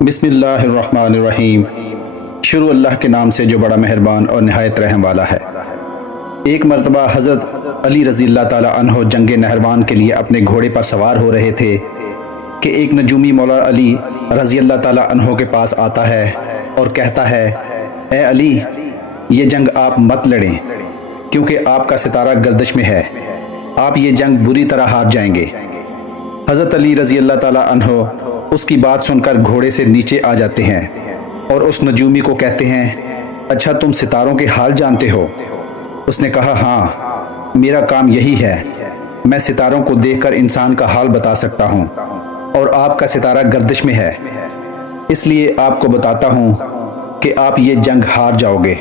بسم اللہ الرحمن الرحیم۔ شروع اللہ کے نام سے جو بڑا مہربان اور نہایت رحم والا ہے۔ ایک مرتبہ حضرت علی رضی اللہ تعالی عنہ جنگ نہروان کے لیے اپنے گھوڑے پر سوار ہو رہے تھے کہ ایک نجومی مولا علی رضی اللہ تعالی عنہ کے پاس آتا ہے اور کہتا ہے، اے علی، یہ جنگ آپ مت لڑیں کیونکہ آپ کا ستارہ گردش میں ہے، آپ یہ جنگ بری طرح ہار جائیں گے۔ حضرت علی رضی اللہ تعالی عنہ اس کی بات سن کر گھوڑے سے نیچے آ جاتے ہیں اور اس نجومی کو کہتے ہیں، اچھا تم ستاروں کے حال جانتے ہو؟ اس نے کہا، ہاں، میرا کام یہی ہے، میں ستاروں کو دیکھ کر انسان کا حال بتا سکتا ہوں، اور آپ کا ستارہ گردش میں ہے، اس لیے آپ کو بتاتا ہوں کہ آپ یہ جنگ ہار جاؤ گے۔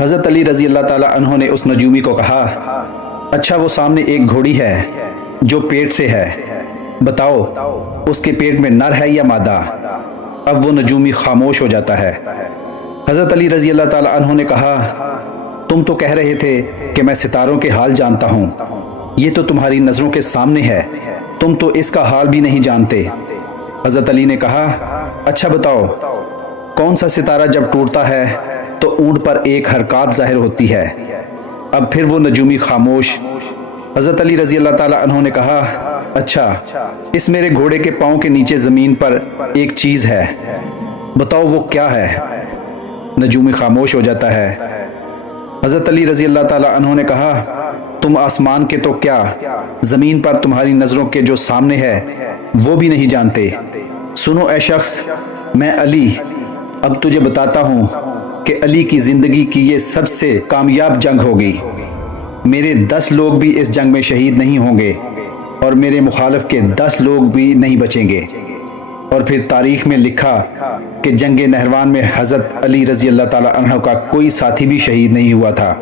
حضرت علی رضی اللہ تعالی عنہ نے اس نجومی کو کہا، اچھا وہ سامنے ایک گھوڑی ہے جو پیٹ سے ہے، بتاؤ اس کے پیٹ میں نر ہے یا مادہ؟ اب وہ نجومی خاموش ہو جاتا ہے۔ حضرت علی رضی اللہ تعالی عنہ نے کہا، تم تو کہہ رہے تھے کہ میں ستاروں کے حال جانتا ہوں، یہ تو تمہاری نظروں کے سامنے ہے، تم تو اس کا حال بھی نہیں جانتے۔ حضرت علی نے کہا، اچھا بتاؤ، کون سا ستارہ جب ٹوٹتا ہے تو اونٹ پر ایک حرکات ظاہر ہوتی ہے؟ اب پھر وہ نجومی خاموش۔ حضرت علی رضی اللہ تعالی عنہ نے کہا، اچھا، اس میرے گھوڑے کے پاؤں کے نیچے زمین پر ایک چیز ہے، بتاؤ وہ کیا ہے؟ نجومی خاموش ہو جاتا ہے۔ حضرت علی رضی اللہ تعالی عنہ نے کہا، تم آسمان کے تو کیا، زمین پر تمہاری نظروں کے جو سامنے ہے وہ بھی نہیں جانتے۔ سنو اے شخص، میں علی اب تجھے بتاتا ہوں کہ علی کی زندگی کی یہ سب سے کامیاب جنگ ہوگی، میرے 10 لوگ بھی اس جنگ میں شہید نہیں ہوں گے اور میرے مخالف کے 10 لوگ بھی نہیں بچیں گے۔ اور پھر تاریخ میں لکھا کہ جنگ نہروان میں حضرت علی رضی اللہ تعالی عنہ کا کوئی ساتھی بھی شہید نہیں ہوا تھا،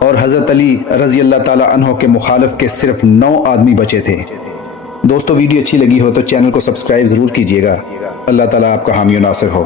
اور حضرت علی رضی اللہ تعالی عنہ کے مخالف کے صرف 9 آدمی بچے تھے۔ دوستو، ویڈیو اچھی لگی ہو تو چینل کو سبسکرائب ضرور کیجیے گا۔ اللہ تعالیٰ آپ کا حامی و ناصر ہو۔